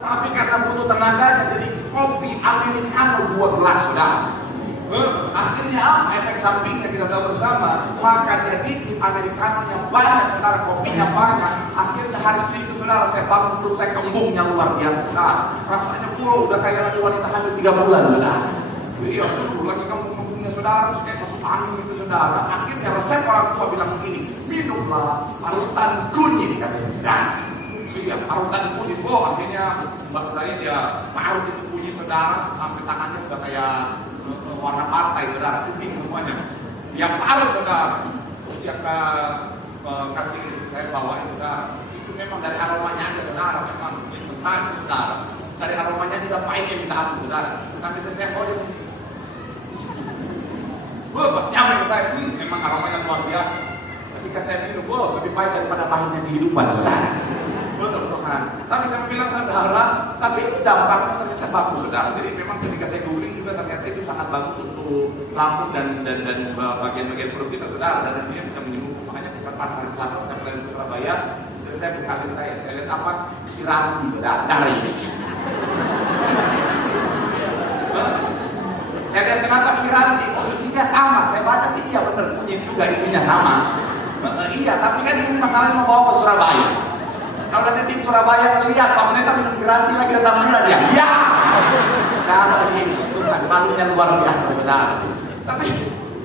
Tapi karena butuh tenaga, jadi kopi americano 2 gelas, saudara. Akhirnya apa efek sampingnya kita tahu bersama. Maka jadi americano yang banyak, saudara, kopinya banyak. Akhirnya hari itu, saudara, saya bangun perut saya kembungnya luar biasa, saudara. Rasanya puluh udah kayak lagi wanita hamil 3 bulan, saudara. Iya, lagi kembung-kembungnya, saudara, terus kayak masuk angin gitu, saudara. Akhirnya resep orang tua bilang begini, minumlah parutan kunyit, katanya, saudara. Iya, parutan kunyit. Akhirnya mbak saya dia parut itu kunyit, saudara, sampai tangannya sudah kayak warna partai, saudara, putih semuanya. Dia parut, saudara. Terus dia kasih saya bawain, saudara. Itu memang dari aromanya aja, saudara. Memang mentah, saudara. Dari aromanya juga pahitnya minta ampun, saudara. Sampai saya yang pas nyampe ke saya, memang aromanya luar biasa. Ketika saya minum, lebih pahit daripada pahitnya kehidupan, saudara. Betul, Tuhan. Tapi saya bilang, saudara, tapi dampaknya ternyata bagus, saudara. Jadi memang ketika saya googling juga ternyata itu sangat bagus untuk lambung dan bagian-bagian perut kita, saudara. Dan dia bisa menyembuhkan. Makanya pas hari Selasa saya keliling ke Surabaya, saya berkali saya lihat apa istirahat, saudara, dari. Saya lihat kenapa piranti, isinya sama. Saya baca sih iya benar, kunyit juga isinya sama. Iya, tapi kan ini masalahnya mau bawa ke Surabaya. Kalau nanti tim Surabaya lihat Pak Pendeta minum piranti lagi datang bulan ya. Ya. Karena ini Tuhan malunya luar biasa, saudara. Tapi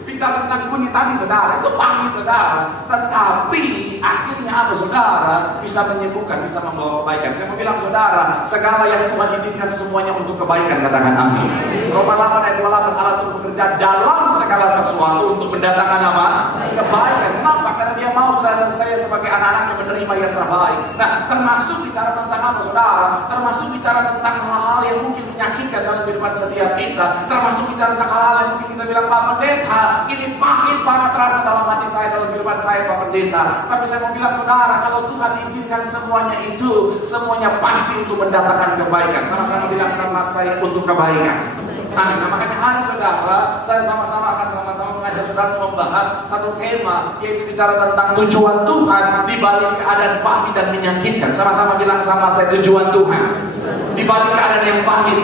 bicara tentang kunyit tadi, saudara, itu pahit, saudara. Tetapi akhirnya apa, saudara? Bisa menyembuhkan, bisa membawa kebaikan. Saya mau bilang, saudara, segala yang Tuhan izinkan semuanya untuk kebaikan, katakan amin. Roma 8 ayat 28, Allah turut bekerja dalam segala sesuatu untuk mendatangkan apa? Kebaikan. Kenapa? Karena Dia mau saudara dan saya sebagai anak-anaknya menerima yang terbaik. Nah, termasuk bicara tentang apa, saudara? Termasuk bicara tentang hal-hal yang mungkin menyakitkan dalam kehidupan setiap kita. Termasuk bicara tentang hal-hal yang mungkin kita bilang, Pak Pendeta, ini pahit banget terasa dalam hati saya, dalam kehidupan saya, Pak Pendeta. Tapi saya mau bilang, saudara, kalau Tuhan izinkan semuanya itu, semuanya pasti untuk mendatangkan kebaikan. Sama-sama bilang sama saya untuk kebaikan. Nah, makanya hari, saudara, saya sama-sama akan sama-sama mengajak saudara membahas satu tema, yaitu bicara tentang tujuan Tuhan di balik keadaan pahit dan menyakitkan. Sama-sama bilang sama saya, tujuan Tuhan di balik keadaan yang pahit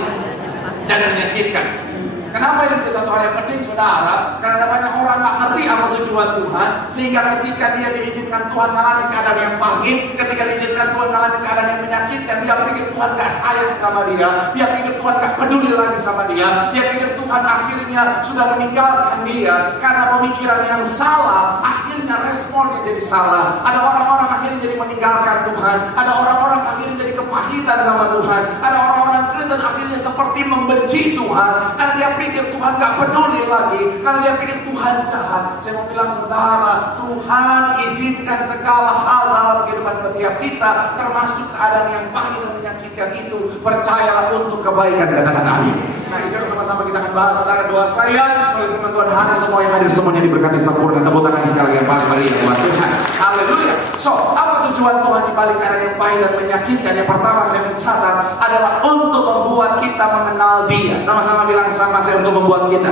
dan menyakitkan. Kenapa ini menjadi satu hal yang penting, saudara? Karena banyak orang tak ngerti apa tujuan Tuhan, sehingga ketika dia diizinkan Tuhan mengalami keadaan yang pahit, ketika diizinkan Tuhan mengalami keadaan yang menyakitkan, dia pikir Tuhan gak sayang sama dia pikir Tuhan gak peduli lagi sama dia pikir Tuhan akhirnya sudah meninggalkan dia karena pemikiran yang salah. Akhirnya responnya jadi salah. Ada orang-orang akhirnya jadi meninggalkan Tuhan, ada orang-orang akhirnya jadi kepahitan sama Tuhan, ada orang-orang Kristen akhirnya seperti membenci Tuhan karena dia pikir Tuhan gak peduli lagi, karena dia pikir Tuhan jahat. Saya mau bilang, saudara, Tuhan izinkan segala hal dalam kehidupan setiap kita, termasuk keadaan yang pahit dan menyakitkan itu. Percayalah untuk kebaikan, katakan amin. Nah, ini sama-sama kita akan bahas, saudara. Doa saya oleh firman Tuhan hari semua yang hadir semuanya diberkati sempurna. Tepuk tangan sekali yang paling meriah buat Tuhan. Haleluya. So, apa tujuan Tuhan di balik keadaan yang pahit dan menyakitkan? Yang pertama saya mencatat adalah untuk membuat kita mengenal Dia. Sama-sama bilang sama saya, untuk membuat kita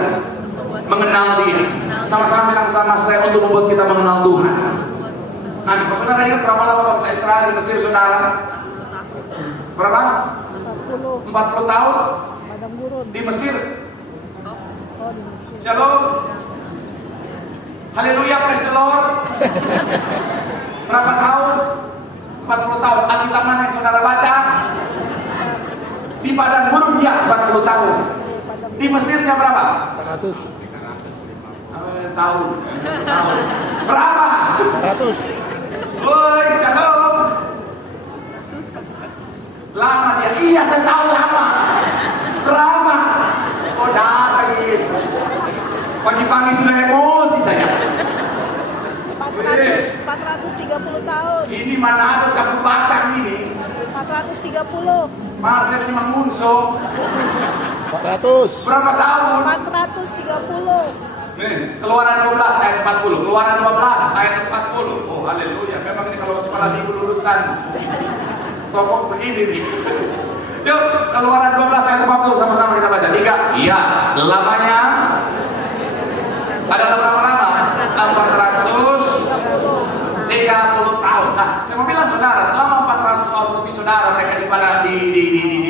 mengenal Dia. Sama-sama bilang sama saya, untuk membuat kita mengenal Tuhan. Nah, saudara ingat berapa lama bangsa Israel di Mesir, saudara? Berapa? 40 tahun di Mesir. Shalom. Haleluya, praise the Lord. Berapa tahun? 40 tahun. Alkitab mana yang saudara baca? Di padang gurun ya 40 tahun. Di Mesirnya berapa? 100 tahun. Berapa? 100. Woi, shalom. Lama dia. Iya, saya tahu lama. Berapa? Oh, dasar gitu. Pagi-pagi sudah emosi saya. 430 tahun. Ini mana ada kampung Batang ini? 430. Masa si Mangunso. 400. Berapa tahun? 430. Nih, Keluaran 12 ayat 40. Keluaran 12 ayat 40. Oh, haleluya. Memang ini kalau sekolah minggu lulusan tokoh begini nih. Yuk, Keluaran 12 ayat 40 sama-sama kita baca. 3. Iya, lamanya adalah berapa lama? 430 tahun. Nah, saya mau bilang, saudara, selama 400 tahun lebih, saudara, mereka daripada di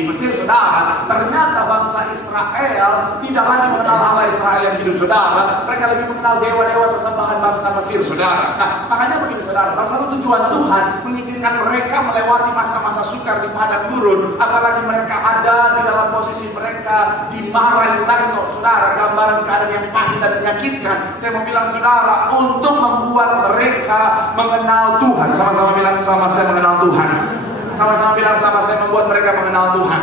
Mesir, saudara, ternyata bangsa Israel tidak lagi mengenal Allah Israel yang hidup, saudara. Mereka lebih mengenal dewa-dewa sesembahan bangsa Mesir, saudara. Nah, makanya begini, saudara, salah satu tujuan Tuhan mengizinkan mereka melewati masa-masa sukar di padang gurun, apalagi mereka ada di dalam posisi mereka dimarahi Tarno, saudara, gambaran keadaan yang pahit dan menyakitkan. Saya mau bilang, saudara, untuk membuat mereka mengenal Tuhan. Sama-sama bilang sama saya mengenal Tuhan. Sama-sama bilang sama saya membuat mereka mengenal Tuhan.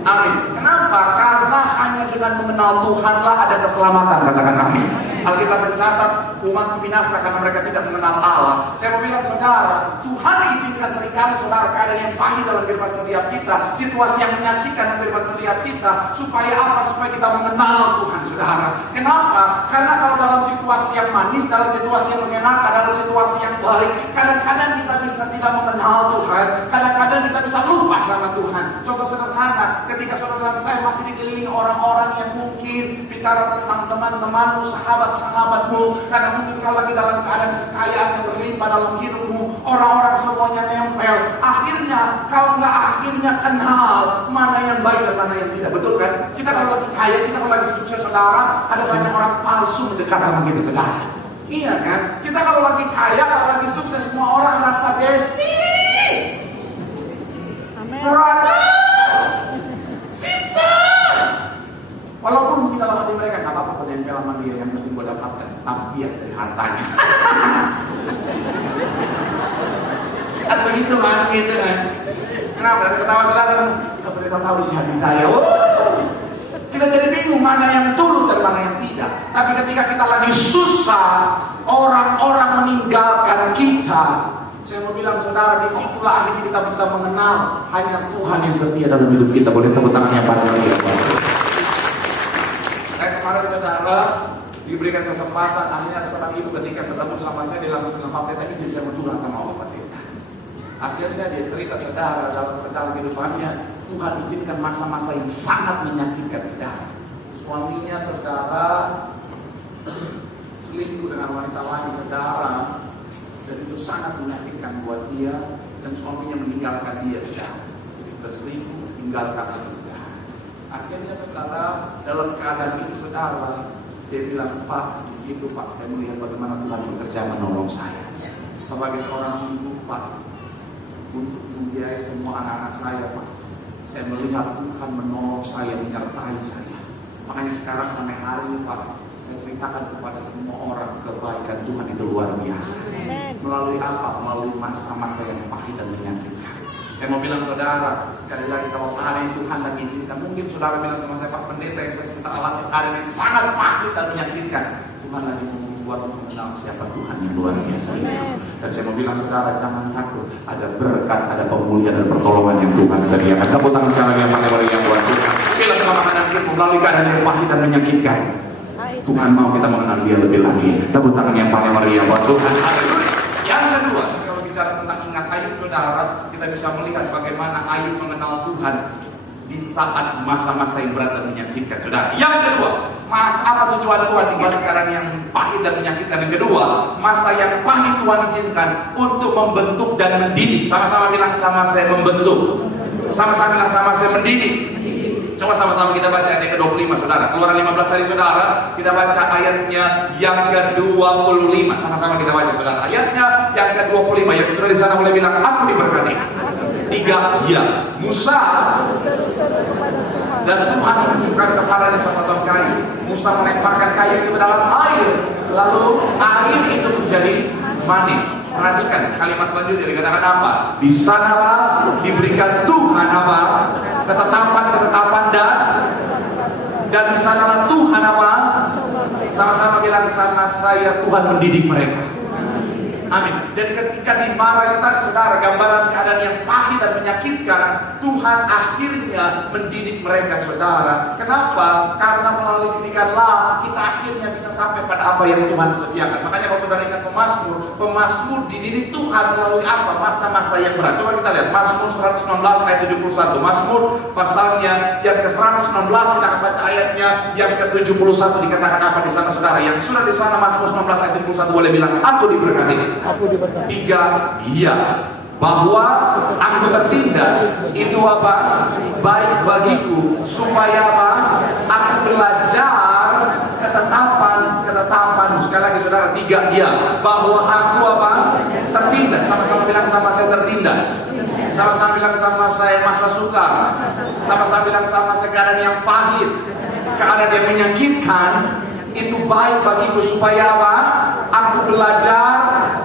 Amin. Kenapa? Karena hanya dengan mengenal Tuhanlah ada keselamatan. Katakan amin. Alkitab mencatat umat binasa karena mereka tidak mengenal Allah. Saya mau bilang, saudara, Tuhan izinkan seringkali, saudara, keadaan yang pahit dalam kehidupan setiap kita, situasi yang menyakitkan dalam kehidupan setiap kita, supaya apa? Supaya kita mengenal Tuhan, saudara. Kenapa? Karena kalau dalam situasi yang manis, dalam situasi yang menyenangkan, dalam situasi yang baik, kadang-kadang kita bisa tidak mengenal Tuhan, kadang-kadang kita bisa lupa sama Tuhan. Contoh sederhana, ketika saudara dan saya masih dikelilingi orang-orang yang mungkin bicara tentang teman-temanmu, sahabat-sahabatmu, karena mungkin kau lagi dalam keadaan kekayaan yang berlimpah dalam hidupmu, orang-orang semuanya nempel, akhirnya kau nggak kenal mana yang baik dan mana yang tidak. Betul kan? Kita kalau lagi kaya, kita kalau lagi sukses, saudara, ada banyak orang palsu mendekat sama kita, saudara. Iya kan? Kita kalau lagi kaya, kalau lagi sukses, semua orang rasa bestie, Amin. brother, sister. Walaupun kita dalam hati mereka nggak apa-apa nempel sama dia, yang penting gue dapatkan tampias dari hartanya. Atau begitu kan, gitu kan. Kenapa? Dari ketawa saudara, kita boleh tahu isi hati saya. Kita jadi bingung mana yang tulus dan mana yang tidak. Tapi ketika kita lagi susah, orang-orang meninggalkan kita. Saya mau bilang, saudara, disitulah akhirnya kita bisa mengenal hanya Tuhan yang setia dalam hidup kita. Boleh tepuk tangannya pada dia. Saya kemarin, saudara, diberikan kesempatan, akhirnya ada seorang ibu ketika ketemu sama saya, dia langsung bilang, Pak Pendeta, ini saya mau curhat sama Allah, Pak Pendeta. Akhirnya dia cerita, saudara, dalam kehidupannya, Tuhan izinkan masa-masa yang sangat menyakitkan, saudara. Suaminya, saudara, selingkuh dengan wanita lain, saudara, dan itu sangat menyakitkan buat dia, dan suaminya meninggalkan dia, saudara. Berselingkuh, tinggalkan dia, saudara. Akhirnya, saudara, dalam keadaan itu, saudara, dia bilang, Pak, di situ, Pak, saya melihat bagaimana Tuhan bekerja menolong saya. Sebagai seorang ibu, Pak, untuk membiayai semua anak-anak saya, Pak, saya melihat Tuhan menolong saya, menyertai saya. Makanya sekarang sampai hari ini, Pak, saya ceritakan kepada semua orang kebaikan Tuhan itu luar biasa. Melalui apa? Melalui masa-masa yang pahit dan menyakitkan. Saya mau bilang, saudara, sekali lagi kalau ada yang Tuhan lagi izinkan, mungkin saudara bilang sama saya, Pak Pendeta, yang saya cerita alami ada yang sangat pahit dan menyakitkan. Tuhan lagi membuat mengenal siapa Tuhan yang luar biasa. Dan saya mau bilang, saudara, jangan takut. Ada berkat, ada pemulihan dan pertolongan yang Tuhan sediakan. Tepuk tangan sekali lagi yang paling yang buat Tuhan. Bila sama kanan kita melalui keadaan yang pahit dan menyakitkan, Tuhan mau kita mengenal Dia lebih lagi. Tepuk tangan yang paling meriah buat Tuhan. Yang kedua, kalau bicara tentang ingat Ayub, saudara, kita bisa melihat bagaimana Ayub mengenal Tuhan di saat masa-masa yang berat dan menyakitkan, saudara. Yang kedua, apa tujuan Tuhan di balik keadaan yang pahit dan menyakitkan? Yang kedua, masa yang pahit Tuhan izinkan untuk membentuk dan mendidik. Sama-sama bilang sama saya membentuk. Sama-sama bilang sama saya mendidik. Coba sama-sama kita baca ayat ke-25, saudara. Keluaran 15 tadi, saudara. Kita baca ayatnya yang ke-25. Sama-sama kita baca, saudara. Ayatnya yang ke-25. Yang sudah di sana boleh bilang, aku diberkati. 3, ya. Musa dan Tuhan menunjukkan kepadanya sepotong kayu. Musa melemparkan kayu itu ke dalam air, lalu air itu menjadi manis. Perhatikan kalimat selanjutnya, dikatakan apa? Di sanalah diberikan Tuhan apa? Ketetapan dan di sanalah Tuhan apa? Sama-sama bilang, di sana saya Tuhan mendidik mereka. Amin. Jadi ketika dimarahi tadi, saudara, gambaran keadaan yang pahit dan menyakitkan, Tuhan akhirnya mendidik mereka, saudara. Kenapa? Karena melalui didikanlah kita akhirnya bisa sampai pada apa yang Tuhan sediakan. Makanya kalau saudara ingat Pemasmur dididik Tuhan melalui apa? Masa-masa yang berat. Coba kita lihat Mazmur 116 ayat 71. Mazmur pasalnya yang ke-116, kita akan baca ayatnya yang ke-71, dikatakan apa di sana, saudara? Yang sudah di sana Mazmur 19 ayat 71 boleh bilang, aku diberkati. 3, iya. bahwa aku tertindas itu apa? Baik bagiku, supaya apa? Aku belajar ketetapan. Sekali lagi saudara, 3 ya, bahwa aku apa? Tertindas. Sama-sama bilang sama saya tertindas. Sama-sama bilang sama saya masa sukar. Sama-sama bilang sama saya keadaan yang pahit, keadaan yang menyakitkan. Itu baik bagiku supaya apa? Aku belajar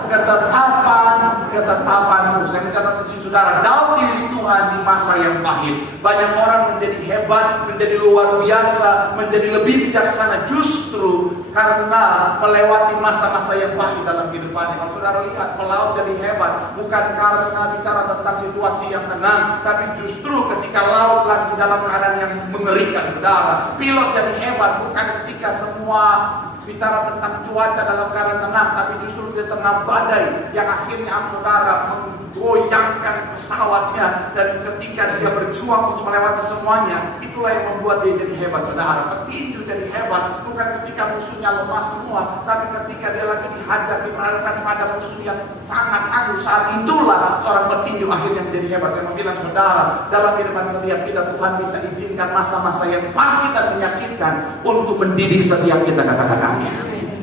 ketetapanmu. Saya mencatat di sini saudara, dalam diri Tuhan di masa yang pahit. Banyak orang menjadi hebat, menjadi luar biasa, menjadi lebih bijaksana justru karena melewati masa-masa yang pahit dalam kehidupannya. Kalau saudara lihat, pelaut jadi hebat bukan karena bicara tentang situasi yang tenang, tapi justru ketika laut lagi dalam keadaan yang mengerikan saudara. Pilot jadi hebat bukan ketika semua bicara tentang cuaca dalam keadaan tenang, tapi justru di tengah badai yang akhirnya saudara menggoyangkan pesawatnya, dan ketika dia berjuang untuk melewati semuanya, itulah yang membuat dia jadi hebat saudara. Petinju jadi hebat bukan ketika musuhnya lemah semua, tapi ketika dia lagi dihajar, diperhadapkan pada musuh yang sangat anggun. Saat itulah seorang petinju akhirnya menjadi hebat. Saya mau bilang saudara, dalam kehidupan setiap kita Tuhan bisa izinkan masa-masa yang pahit dan menyakitkan untuk mendidik setiap kita. Katakan amin.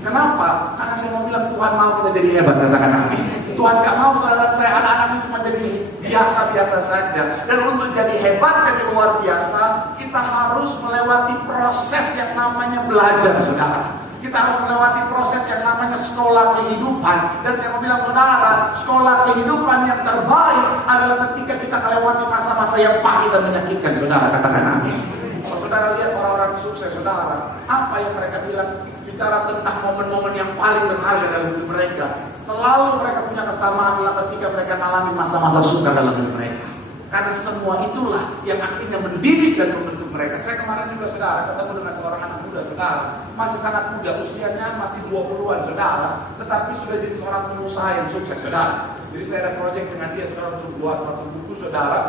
Kenapa? Karena saya mau bilang Tuhan mau kita jadi hebat. Katakan amin. Tuhan gak mau saudara saya anak-anaknya cuma jadi biasa-biasa saja. Dan untuk jadi hebat, jadi luar biasa, kita harus melewati proses yang namanya belajar saudara. Kita harus melewati proses yang namanya sekolah kehidupan. Dan saya mau bilang saudara, sekolah kehidupan yang terbaik adalah ketika kita melewati masa-masa yang pahit dan menyakitkan saudara. Katakan amin. Kalau saudara lihat orang-orang sukses saudara, apa yang mereka bilang? Bicara tentang momen-momen yang paling berharga dalam hidup mereka, selalu mereka punya kesamaan adalah ketika mereka mengalami masa-masa sukar dalam hidup mereka. Karena semua itulah yang akhirnya mendidik dan membentuk mereka. Saya kemarin juga saudara ketemu dengan seorang anak muda saudara, masih sangat muda, usianya masih 20-an saudara, tetapi sudah jadi seorang pengusaha yang sukses saudara. Jadi saya ada proyek dengan dia saudara untuk buat satu buku saudara.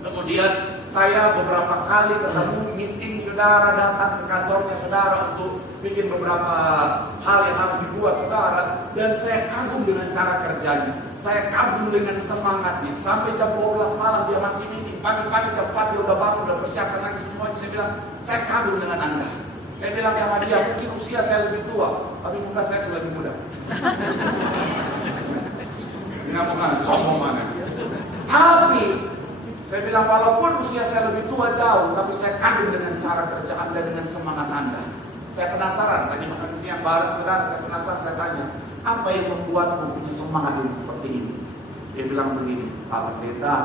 Kemudian saya beberapa kali ketemu, meeting saudara, datang ke kantornya saudara untuk bikin beberapa hal yang harus dibuat saudara. Dan saya kagum dengan cara kerjanya, saya kagum dengan semangatnya. Sampai jam 12 malam dia masih meeting, pagi-pagi jam 4 dia udah bangun, udah persiapkan lagi semuanya. Saya bilang, saya kagum dengan Anda. Saya bilang sama dia, mungkin usia saya lebih tua, tapi muka saya lebih muda. Dengan muka sombong mana. Tapi saya bilang, walaupun usia saya lebih tua jauh, tapi saya kagum dengan cara kerja Anda, dengan semangat Anda. Saya penasaran, tadi makan siang bareng saudara, saya penasaran, saya tanya, apa yang membuatmu punya semangat yang seperti ini? Dia bilang begini, Pak Pendeta,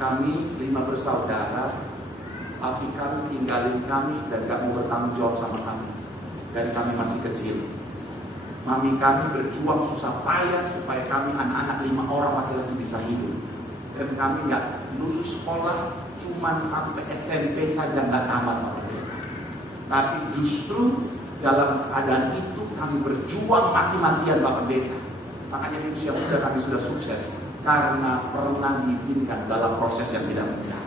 kami 5 bersaudara, tapi kami tinggalin kami dan gak mau bertanggung jawab sama kami. Dan kami masih kecil. Mami kami berjuang susah payah supaya kami anak-anak 5 orang laki-laki bisa hidup. Dan kami gak lulus sekolah, cuma sampai SMP saja gak tamat. Tapi justru dalam keadaan itu kami berjuang mati-matian Pak Pendeta. Makanya di usia muda kami sudah sukses karena pernah diizinkan dalam proses yang tidak mudah.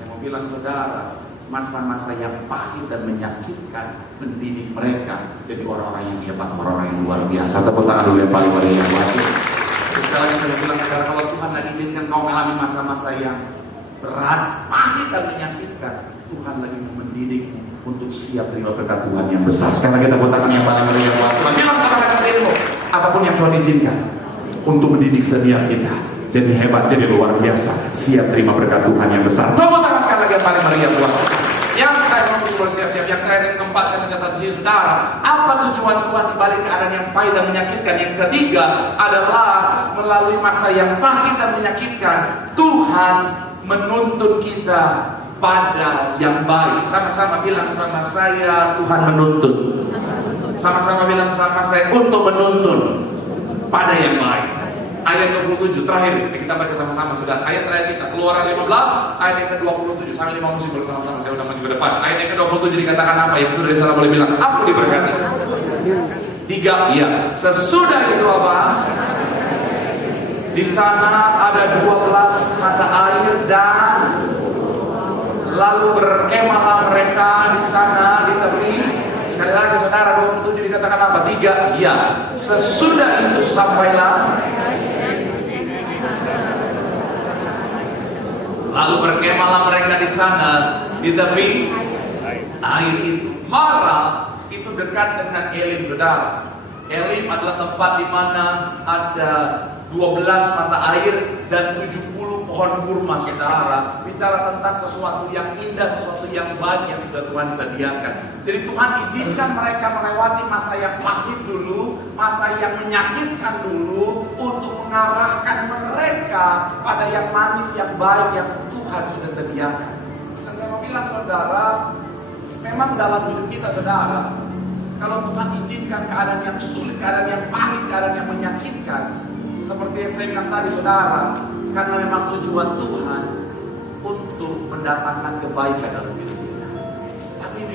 Saya mau bilang saudara, masa-masa yang pahit dan menyakitkan mendidik mereka jadi orang-orang yang hebat, orang-orang yang luar biasa. Tepuk tangan dulu yang paling meriah. Sekarang saya bilang saudara, kalau Tuhan lagi izinkan kau mengalami masa-masa yang berat, pahit dan menyakitkan, Tuhan lagi mendidikmu untuk siap terima berkat Tuhan yang besar. Sekarang kita tepuk tangan yang paling meriah buat Tuhan. Bilang katakan dirimu, apapun yang Tuhan izinkan untuk mendidik setiap kita jadi hebat, jadi luar biasa, siap terima berkat Tuhan yang besar. Tepuk tangan sekali lagi yang paling meriah buat Tuhan. Yang saya mau bersiap-siap, yang terakhir yang keempat saya mencatat di sini saudara, apa tujuan Tuhan dibalik keadaan yang pahit dan menyakitkan? Yang ketiga adalah melalui masa yang pahit dan menyakitkan, Tuhan menuntun kita pada yang baik. Sama-sama bilang sama saya, Tuhan menuntun. Sama-sama bilang sama saya, untuk menuntun pada yang baik. Ayat 27 terakhir kita baca sama-sama sudah. Ayat terakhir kita Keluaran 15 ayat yang ke-27. Sambil 5 musik bersama-sama, saya udah maju ke depan. Ayat yang ke-27 dikatakan apa? Yang sudah salah boleh bilang, aku diberkati. 3, iya. Sesudah itu apa? Di sana ada 12 mata air dan lalu berkemahlah mereka di sana di tepi. Sekali lagi saudara, 27 dikatakan apa? 3, iya. Sesudah itu sampailah Lalu berkemahlah mereka di sana di tepi air itu. Mara itu dekat dengan Elim, saudara. Elim adalah tempat di mana ada 12 mata air dan 70 pohon kurma, saudara. Bicara tentang sesuatu yang indah, sesuatu yang baik yang sudah Tuhan sediakan. Jadi Tuhan izinkan mereka melewati masa yang pahit dulu, masa yang menyakitkan dulu, untuk mengarahkan mereka pada yang manis, yang baik yang Tuhan sudah sediakan. Dan saya mau bilang, saudara, memang dalam hidup kita, saudara, kalau Tuhan izinkan keadaan yang sulit, keadaan yang pahit, keadaan yang menyakitkan, seperti yang saya bilang tadi, saudara, karena memang tujuan Tuhan untuk mendatangkan kebaikan dalam